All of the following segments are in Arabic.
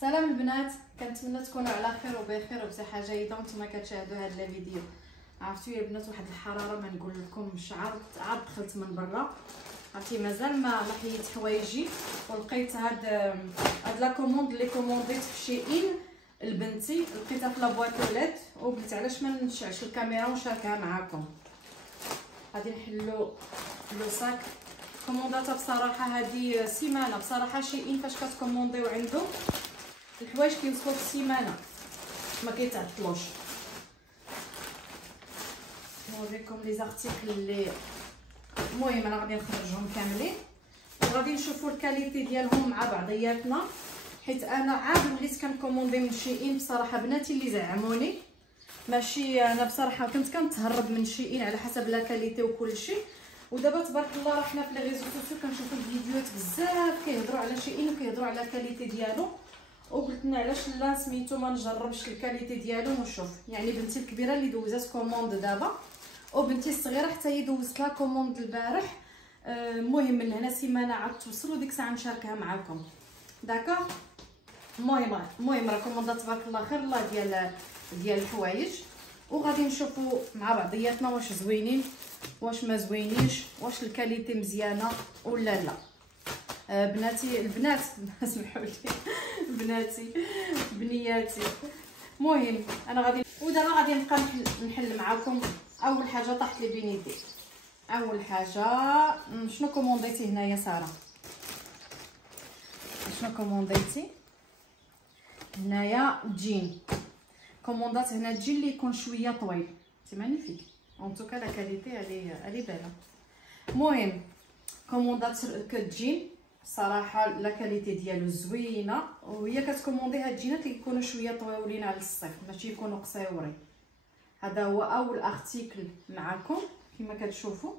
سلام البنات، كنتمنى تكونوا على خير وبخير وبصحه جيده وانتم كتشاهدوا هذا الفيديو. عرفتوا يا البنات واحد الحراره ما نقول لكم مش عاد دخلت من برا. عرفتي مازال ما حيت حوايجي ولقيت هاد لا كوموند اللي كومونديت في شيئين لبنتي، لقيتها في لابواطوليت وقلت علاش ما نشعلش الكاميرا ونشاركها معكم. غادي نحلو لو صاك. كومونداتها بصراحه هذه سيمانه، بصراحه شيئين فاش كتكومونديو عنده الحوايج كيوصلوا في السيمانه ما كيتعطلوش. نوريكم لي زارتيكل اللي المهم انا غادي نخرجهم كاملين وغادي نشوفوا الكاليتي ديالهم مع بعضياتنا، حيت انا عاد وليت كنكوموندي من شيئين. بصراحه بناتي اللي زعموني، ماشي انا بصراحه كنت كنتهرب من شيئين على حسب لا كاليتي وكل شيء. ودابا تبارك الله راه حنا في لي ريزو سوسيو كنشوفوا الفيديوهات بزاف كيهضروا على شيئين وكيهضروا على الكاليتي ديالو، وقلت لنا علاش لا سميتو ما نجربش الكاليتي ديالو ونشوف. يعني بنتي الكبيره اللي دوزات كوموند دابا وبنتي الصغيره حتى هي دوزت لا كوموند البارح. المهم من هنا سيمانه عاد توصل وديك الساعه نشاركها معكم. داكوغ. المهم راه كوموندات تبارك الله خير الله ديال الحوايج، وغادي نشوفوا مع بعضياتنا واش زوينين واش ما زوينينش، واش الكاليتي مزيانه ولا لا. بناتي البنات اسمحوا لي بناتي بنياتي. المهم انا غادي ودابا غادي نبقى نحل معكم. اول حاجه طاحت لي بين يدي. اول حاجه شنو كومونديتي هنايا ساره؟ شنو كومونديتي هنايا؟ جين. كوموندات هنا الجين اللي يكون شويه طويل. سي مانيفيك اون توكا لا كاليتي علي باله. المهم كوموندات كتجين صراحه لا كاليتي ديالو زوينه، وهي كتكوموندي هاد الجينات اللي يكونوا شويه طويولين على الصيف ماشي يكونوا قصيورين. هذا هو اول ارتيكل معكم كما كتشوفوا.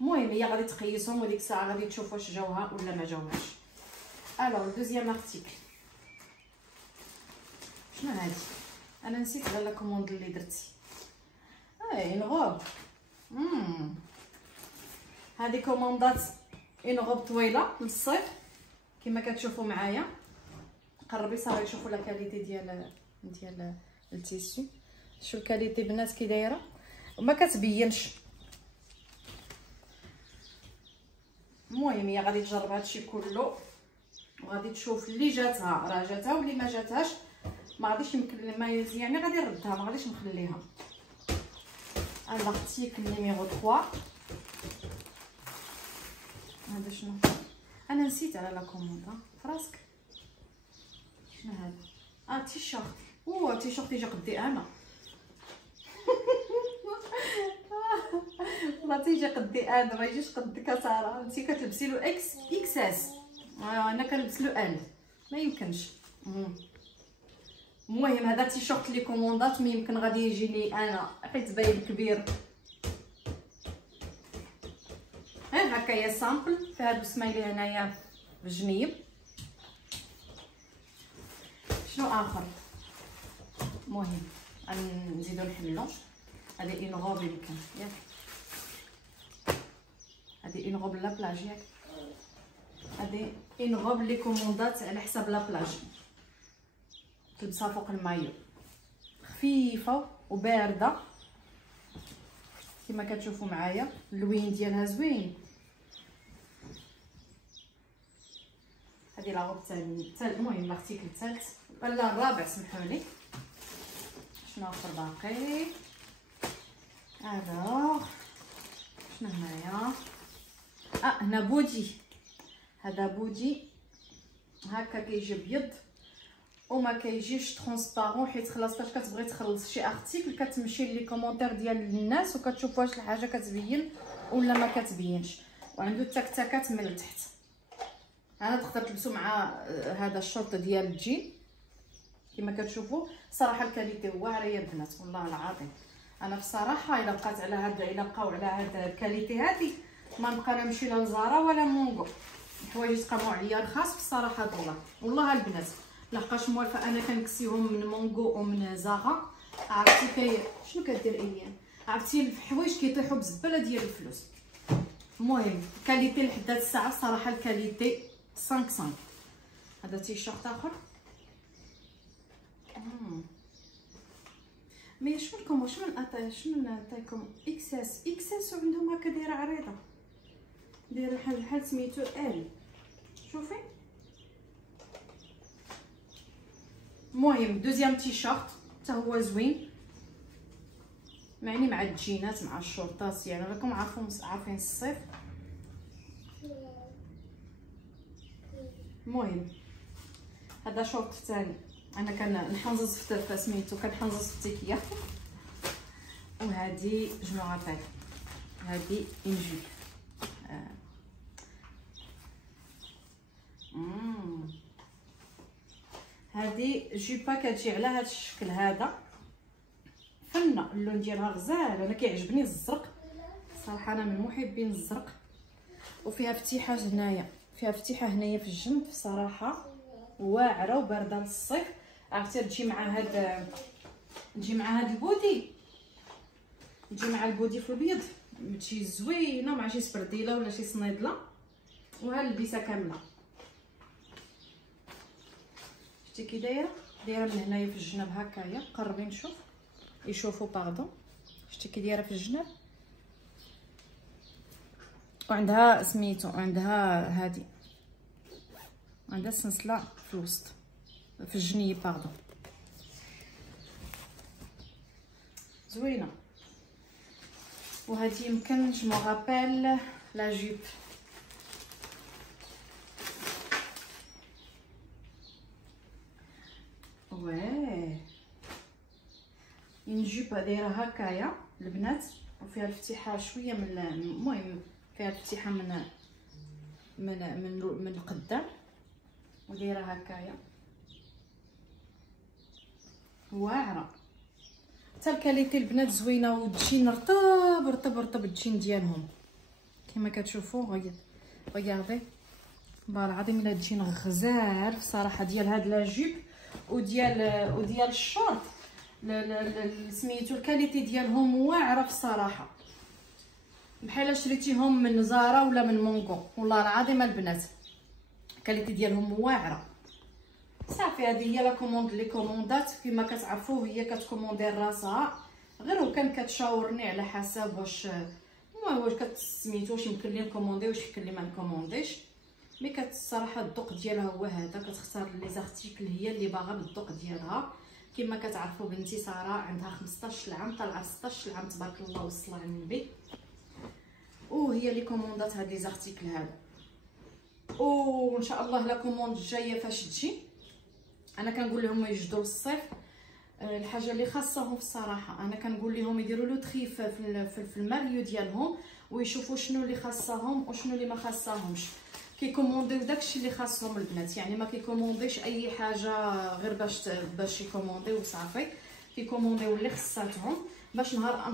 المهم هي غادي تقيسهم وديك الساعه غادي تشوفوا واش جاوها ولا ما جاوهاش. الوغ دوزيام ارتيكل شنو هادي؟ انا نسيت غير لا كوموند اللي درتي. اون غوب. هذه كوموندات اون غوب طويله للصيف كما كتشوفوا معايا. قربي صافي يشوفوا لا كاليتي ديال التيسيو. شوف الكاليتي بنات كي دايره وما كتبينش. المهم هي غادي تجرب هادشي كله وغادي تشوف اللي جاتها راه جاتها واللي ما جاتهاش ما غاديش يمكن ما يعني غادي نردها، ما غاديش نخليها. الارتيكل نيميرو 3 هذا شنو؟ انا نسيت على لا كوموند فراسك. شنو هذا؟ تيشيرت. تيشيرت يجي قدي انا والله تيجي قدي انا ما يجيش قدك ساره. انت كتلبسي له اكس اس، انا كنلبس له ال، ما يمكنش. المهم هذا تيشيرت لي كوموندات ما يمكن غادي يجي لي انا حيت باين كبير. هكايا سامبل في هاد السمايلي هنايا بالجنيب. شنو اخر؟ المهم نزيدو نحلو. هذه اون غوب يمكن ياك، هذه اون غوب لا بلاج ياك، هذه اون غوب لي كوموندات على حساب لا بلاج تلبسها فوق المايو، خفيفه وبارده كما كتشوفوا معايا. اللوين ديالها زوين. هذه لا غوب الثاني. المهم الارتيكل الثالث ولا الرابع سمحولي. شنو اخر باقي؟ الوغ شنو هنايا؟ هنا بودي. هذا بودي هكا كيجي ابيض وما كيجيش ترونسبارون، حيت خلاص فاش كتبغي تخلص شي ارتيكل كتمشي لي كومونتير ديال الناس وكتشوف واش الحاجه كتبين ولا ما كتبينش. وعنده التكتكات من التحت. انا تقدر تلبسوا مع هذا الشورت ديال الجين كما كتشوفوا. صراحه الكاليتي واعره يا البنات والله العظيم. انا بصراحه الا بقات على هاد بقاو على هاد الكاليتي هادي ما نبقى نمشي لا لزارا ولا مونغو. الحوايج تقاموا عليا رخاص بصراحه والله البنات، لحقاش موالفه انا كنكسيهم من مونغو ومن زارا. عرفتي شنو كدير ايام؟ عرفتي الحوايج كيطيحوا بزباله ديال الفلوس. المهم الكاليتي لحد هاد الساعه صراحه الكاليتي 5. هذا تيشيرت اخر مي شنو واش من اطاي شنو نعطيكم اكس اس وعندهم هكا دايره عريضه، دايره بحال سميتو ال. شوفي المهم دوزيام تيشيرت حتى هو زوين، معني مع الجينات مع الشورطات، يعني راكم عارفين الصيف. المهم هذا شورت ثاني، انا كنحنزز في سميتو، كنحنزز في التيكيه. وهذه جماعه تاعي، هذه انجي هذه جيبا كتجي على هذا الشكل هذا، فنه اللون ديالها غزال، انا كيعجبني الزرق صراحه، انا من محبين الزرق. وفيها فتيحه هنايا، فيها فتيحه هنايا في الجنب صراحه واعره وبارده للصيف. عرفتي تجي مع هاد البودي، تجي مع البودي في الابيض، تجي زوينه مع شي سبرديله ولا شي صنيدله، وها اللبسه كامله. شتي كي دايره من هنايا في الجناب هكايا، قربي نشوف يشوفوا باردون. شتي كي دايره في الجناب، وعندها سميتو عندها هادي، عندها سلسله في الوسط في الجنيه باردون، زوينه. وهذه يمكن جو مغابيل لا جيب، واه جيب دايره هكايا البنات، وفيها الفتيحه شويه من المهم فيها الفتيحه من القدام، ودايره هكايا واعره. حتى الكاليتي البنات زوينه، والجين رطب الجين ديالهم كما كتشوفوا. غياردي بالله العظيم الا الجين غزال صراحه، ديال هاد لا جيب وديال الشورت سميتو، الكاليتي ديالهم واعره بصراحه، بحال شريتيهم من زارا ولا من مونغو. والله العظيم البنات الكاليتي ديالهم واعره. صافي هذه هي لا كوموند لي كوموندات كما كتعرفوا، هي كتكوموندي راسها، غير وكان كتشاورني على حسب واش المهم واش كتسميتو، واش يمكن لي نكوموندي واش يمكن لي ما نكومونديش. مي الصراحه الذوق ديالها هو هذا، كتختار لي زارتيكل هي اللي باغا بالذوق ديالها. كما كتعرفوا بنتي ساره عندها 15 عام، طالعه 16 عام تبارك الله والصلاه على النبي، وهي لي كوموندات هاد لي زارتيكل هذا. وان شاء الله لا كوموند الجايه فاش تجي انا كنقول لهم يجدوا للصيف الحاجه اللي خاصهم. الصراحه انا كنقول لهم يديروا له تخيف في الماريو ديالهم، ويشوفوا شنو اللي خاصهم وشنو اللي ما خاصهمش، كيكومونديو داكشي اللي خاصهم البنات. يعني ما كيكومونديش اي حاجه غير باش يكومونديو وصافي، كيكومونديو اللي خصاتهم باش نهار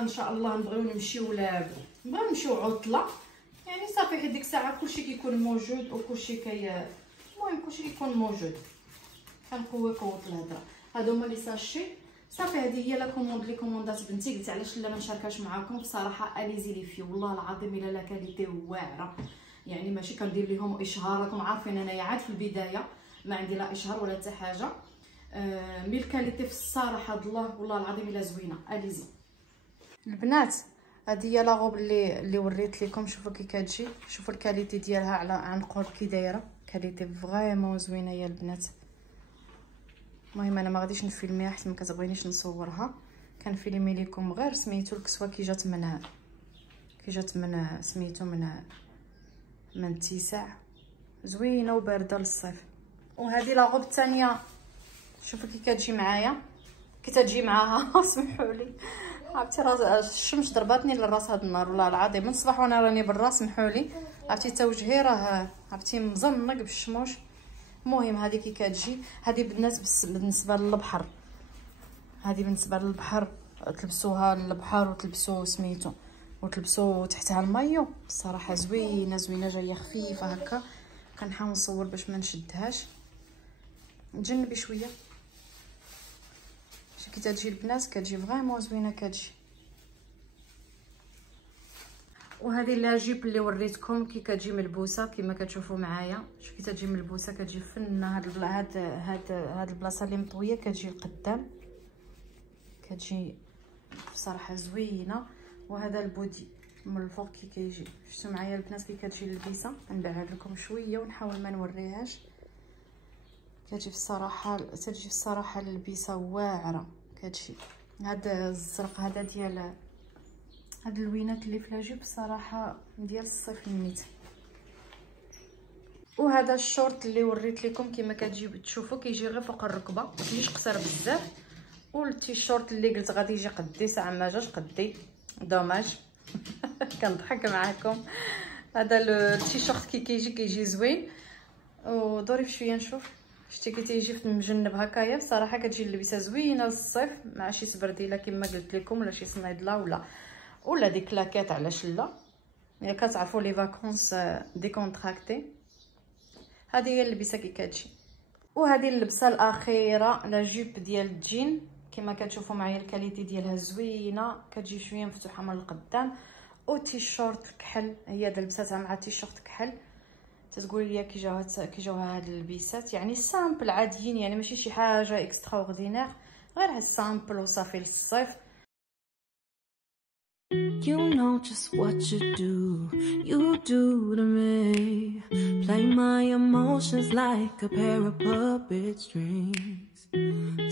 ان شاء الله نبغيو نمشيو عطله، يعني صافي حيت ديك الساعه كلشي كيكون موجود وكلشي المهم كلشي كيكون موجود. كنقوي قوه الهضره. هادو هما لي ساشي صافي. هذه هي لا كوموند لي كوموندات بنتي. قلت علاش لا ما نشاركاش معكم بصراحه. اليزي لي في والله العظيم الا لا كاليتي واعره، يعني ماشي كندير لهم اشهار، راكم عارفين انايا عاد في البدايه ما عندي لا اشهار ولا حتى حاجه. مي الكاليتي في الصراحه الله والله العظيم الا زوينه. اليزي البنات هذه هي لا غوب اللي وريت لكم. شوفوا كي كتجي، شوفوا الكاليتي ديالها على عن قرب كي دايره، كاليتي فريمون زوينه يا البنات. المهم انا ما غاديش نفيلميها حيت ما كتبغينيش نصورها، كنفيلمي لكم غير سميتو الكسوه كي جات من سميتو من اتساع، زوينه وبارده للصيف. وهذه لا غوب الثانيه شوفوا كي كتجي معايا، كي تجي معاها سمحوا لي عرفتي راس الشمس ضرباتني للراس هذا النهار والله العظيم من الصباح وانا راني بالراس. سمحوا لي عرفتي تا وجهي راه عرفتي مزنق بالشموش. المهم هذه كي كتجي، هذه بالنسبه للبحر، هذه بالنسبه للبحر تلبسوها للبحر وتلبسوا سميتو وتلبسوا تحتها المايو. الصراحه زوينه جايه خفيفه هكا. كنحاول نصور باش ما نشدهاش، نجنبي شويه. كي تجي البنات كتجي فريمون زوينه كتجي. وهذه لا جيب اللي وريتكم كي كتجي ملبوسه كما كتشوفوا معايا. شوف كي تجي ملبوسه كتجي فنه. هاد البلاصه اللي مطويه كتجي لقدام كتجي بصراحه زوينه. وهذا البودي من الفوق كي كيجي، شفتوا معايا البنات كي كتجي اللبسه. نبعد لكم شويه ونحاول ما نوريهاش. كتجي في الصراحه اللبسه واعره كتجي. هذا الزرق هذا ديال هاد اللوينات اللي في لاجيب بصراحه ديال الصيف النيت. وهذا الشورت اللي وريت لكم كما كتجي تشوفوا كيجي غير فوق الركبه، ماشي قصير بزاف. والتيشورت اللي قلت غادي يجي قدي ساعه ما جاش قدي، دوماج. كنضحك معكم. هذا التيشورت كي كيجي زوين. ودوري شويه نشوف. شتي كي تيجي في المجنب هكايا بصراحه كتجي اللبسه زوينه للصيف مع شي سبرديله كما قلت لكم، ولا شي صنيدله ولا ديك لاكات. علاش لا؟ يا كتعرفوا لي فاكونس ديكونتراكتي. هذه هي اللبسه كي كتجي. وهذه اللبسه الاخيره لا جيب ديال الجين كما كتشوفوا معايا. الكاليتي ديالها زوينه، كتجي شويه مفتوحه من القدام. وتيشورت كحل، هي هاد لبساتها مع تيشورت كحل. تتقولي لي كي جاوها هاد اللبسات يعني سامبل عاديين، يعني ماشي شي حاجه اكسترا اوردينير، غير هاد سامبل وصافي للصيف. You know just what you do to me. Play my emotions like a pair of puppet strings.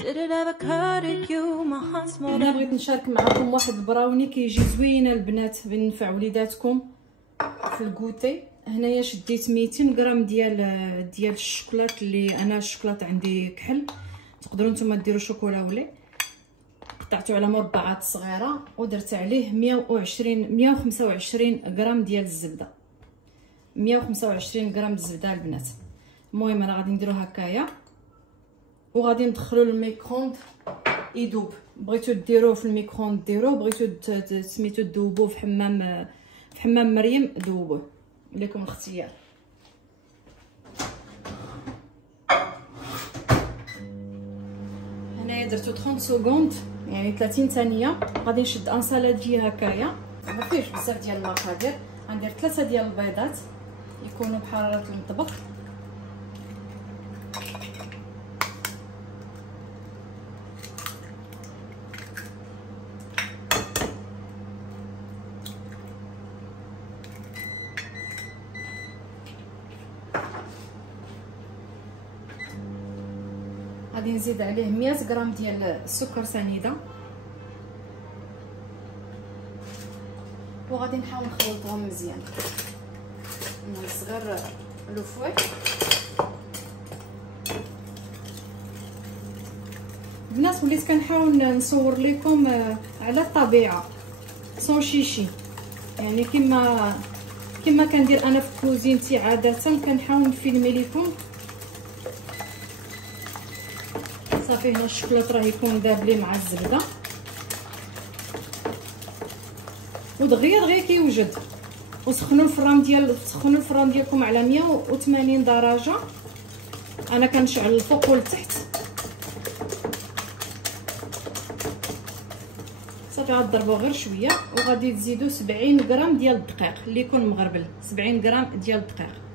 Did it ever occur to you my heart's more انا بغيت نشارك معكم واحد البراوني كيجي زوينه البنات بنفع وليداتكم في الكوتي. هنايا شديت 200 غرام ديال الشوكولات، اللي انا الشوكولات عندي كحل، تقدروا نتوما ديروا شوكولا ولي. قطعته على مربعات صغيره ودرت عليه 125 غرام ديال الزبده. 125 غرام الزبده البنات. المهم انا غادي نديرو هكايا وغادي ندخلو للميكروند يذوب. بغيتو ديروه في الميكروند ديروه، بغيتو سميتو تذوبوه في حمام مريم ذوبوه، لكم الاختيار. هنايا درتو 30 سكوند يعني 30 ثانيه. غادي نشد انسالادي هكايا، ما فيهش بزاف ديال المقادير. غندير 3 ديال البيضات يكونوا بحراره المطبخ. غادي نزيد عليه 100 غرام ديال السكر سنيده، وغادي نحاول نخلطهم مزيان. نهز غير لو فوي. البنات وليت كنحاول نصور لكم على الطبيعه سون شيشي، يعني كما كندير انا في كوزينتي عاده. كنحاول نفيلمي لكم. صافي هنا الشوكولات راه يكون داب لي مع الزبده، ودغيا كيوجد. وسخنوا الفران ديالكم على 180 درجه. انا كنشعل الفوق والتحت. صافي غتضربوا غير شويه وغادي تزيدوا 70 غرام ديال الدقيق اللي يكون مغربل. 70 غرام ديال الدقيق.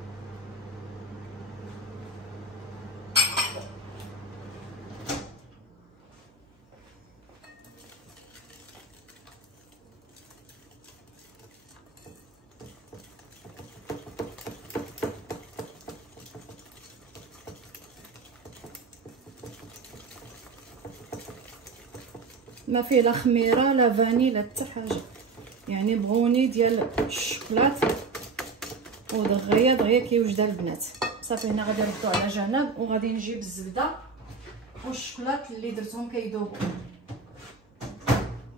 ما فيه لا خميره لا فاني لا حتى حاجه، يعني بغوني ديال الشوكولات ودغيا كيوجدها البنات. صافي هنا غادي نردو على جنب وغادي نجيب الزبده والشوكولات اللي درتهم كيذوبوا.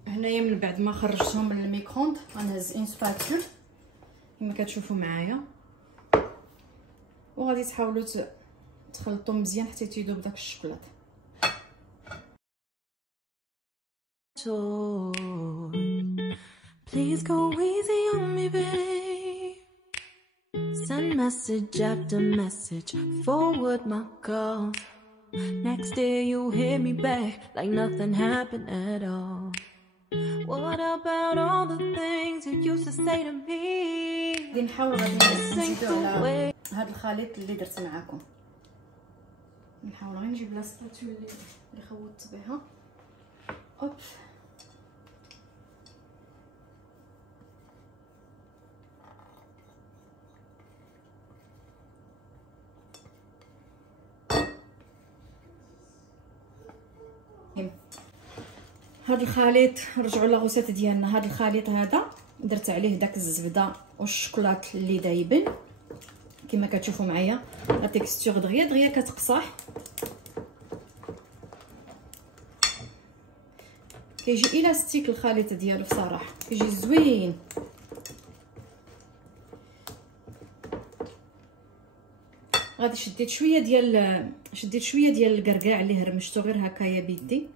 هنايا من بعد ما خرجتهم من الميكروند غنهز ان سباتول كما كتشوفوا معايا، وغادي تحاولوا تخلطوا مزيان حتى تيذوب داك الشوكولات. Please go easy on me, babe. Send message after message, forward my calls. Next day you hit me back like nothing happened at all. What about all the things you used to say to me? غادي نحاول نزيدو على هاد الخليط اللي درت معاكم. نحاول غير نجيب لا سباتول اللي خوت بها. اوب هاد الخليط رجعوا لاغوسيت ديالنا. هاد الخليط هذا درت عليه داك الزبده والشوكولات اللي دايبين كما كتشوفوا معايا. لا تيكستور دغيا دغيا كتقصح، كيجي الاستيك الخليط ديالو بصراحه كيجي زوين. غادي شديت شويه ديال الكركاع اللي هرمشتو غير هكايا بيدي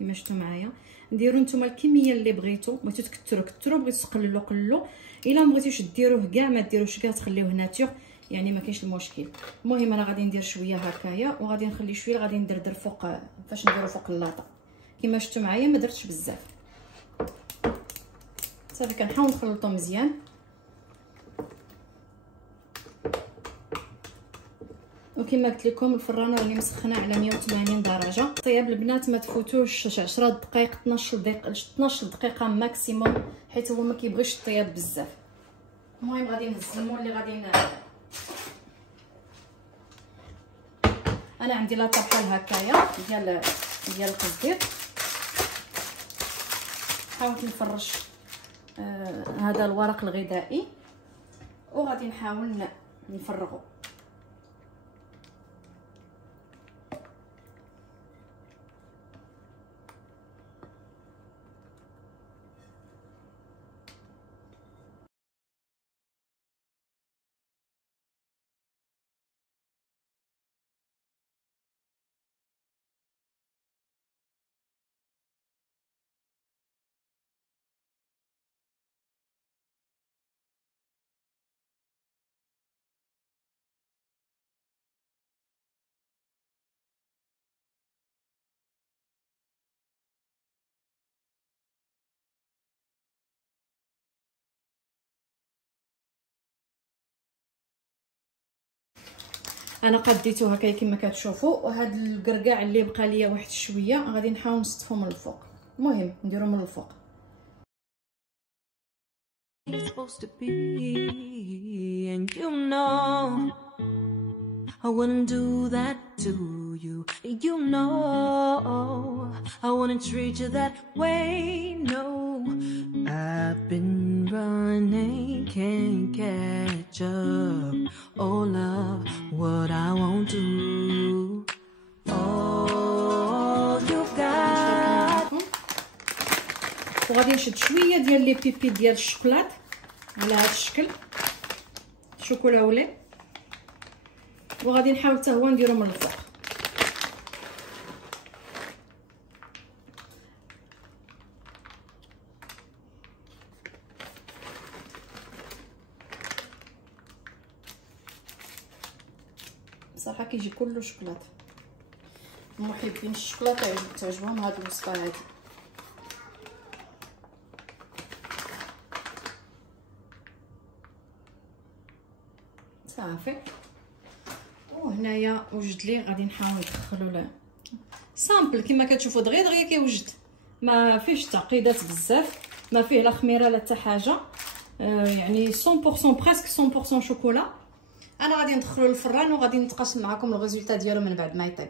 كما شفتوا معايا. ديروا نتوما الكميه اللي بغيتو كثروا بغيتو تقللوا قللوا، الا ما بغيتوش ديروه كاع ما ديروش كاع، تخليوه ناتور يعني ما كاينش المشكل. المهم انا غادي ندير شويه هكايا وغادي نخلي شويه، غادي ندردر فوق فاش نديرو فوق اللاطه كما شفتوا معايا. ما درتش بزاف صافي. كنحاول نخلطو مزيان. وكما قلت لكم الفرانه راني مسخنه على 180 درجه. طيب البنات ما تفوتوش 10 دقائق 12 دقيقه ماكسيموم، حيت هو ما كيبغيش الطياب بزاف. المهم غادي نهز المول اللي غادي انا عندي لاطه بحال هكايا ديال القزدير. حاولت نفرش هذا الورق الغذائي وغادي نحاول نفرغه. انا قديته هكايا كما كتشوفوا. وهاد الكركاع اللي بقى ليا واحد شويه غادي نحاول نستفو من الفوق. المهم نديرو من الفوق. supposed to be, and you know I wouldn't do that to you. You know I wouldn't treat you that way. No, I've been running, can't catch up. Oh love, what I won't do. Oh, you got. وغادي نشد شويه ديال لي بيبي ديال الشوكولات على هذا الشكل، شوكولا ولي، وغادي نحاول حتى هو نديرو من الفوق. بصراحه كيجي كله شوكولاته. المحبين الشوكولاته تعجبهم هاد الوصفه هادي. صافي. وهنايا وجد لي غادي نحاول ندخلو له سامبل كما كتشوفوا دغيا كيوجد، ما فيهش تعقيدات بزاف، ما فيه لا خميره لا حتى حاجه، يعني 100% بريسك 100% شوكولا. انا غادي ندخلو للفران وغادي نتقاسم معكم الريزولتا ديالو من بعد ما يطيب.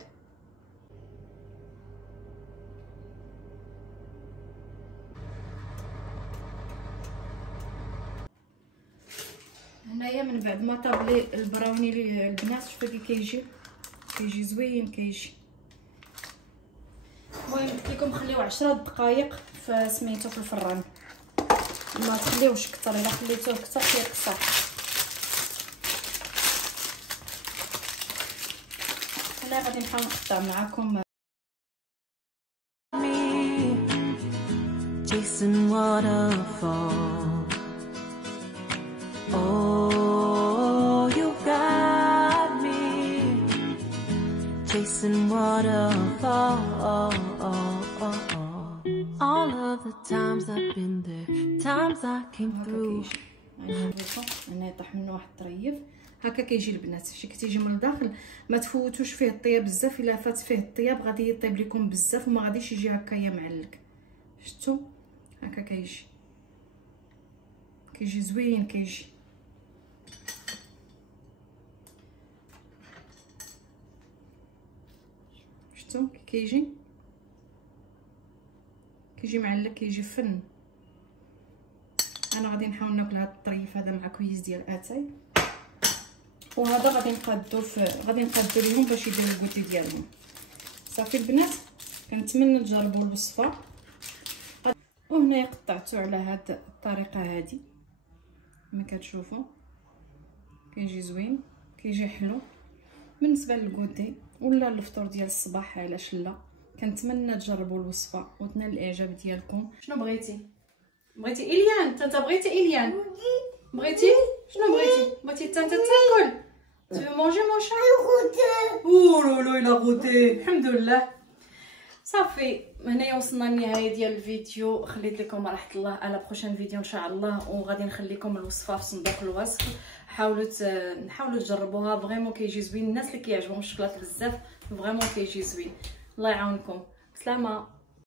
هنايا من بعد ما طاب لي البراوني البنات، شوفوا كي كيجي زوين كيجي. المهم قلت لكم خليوه 10 دقائق في سميتو في الفران، ما تخليوش كثر، الا خليتوه كثر كيقصر. انا غادي نحاول نقطع معكم. Chasing waterfall. Oh, you got me chasing waterfall. All of the times I've been there, times I came through. انا يطيح منه واحد الطريف هكا كيجي البنات. شي كتيجي من الداخل ما تفوتوش فيه الطياب بزاف، الا فات فيه الطياب غادي يطيب لكم بزاف وما غاديش يجي هكايا معلق. شفتوا هكا كيجي زوين. كيجي شفتوا كيجي معلق، كيجي فن. انا غادي نحاول ناكل هذا الطريف هذا مع كويس ديال اتاي، وهذا غادي نقادو اليوم باش يديروا الكوتي ديالهم. صافي البنات، كنتمنى تجربوا الوصفه. وهنا قطعته على هاد الطريقه هذه كما كتشوفوا. كيجي زوين، كيجي حلو بالنسبه للكوتي ولا الفطور ديال الصباح، علاش لا. كنتمنى تجربوا الوصفه وتنال الاعجاب ديالكم. شنو بغيتي اليان؟ انت بغيتي اليان؟ بغيتي شنو بغيتي انت تاكل؟ tu veux manger mon chat? Oh là là, il a goûté. الحمد لله. صافي هنايا وصلنا للنهايه ديال الفيديو. خليت لكم راحه الله على بروشين فيديو ان شاء الله، وغادي نخليكم الوصفه في صندوق الوصف. نحاولوا تجربوها، فريمون كيجي زوين. الناس اللي كيعجبهم الشوكولاط بزاف فريمون كيجي زوين. الله يعاونكم. سلامه.